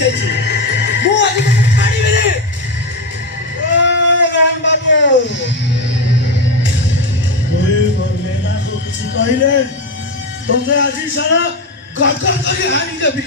ଯାଇଛି ମୁଁ ଆଜି ତତେ ଛାଡ଼ିବିନି ରାମ ବାବୁ କିଛି କହିଲେ ତତେ ଆଜି ସାରା ଗଦଗଦ କରି ହାଣି ଦେବି।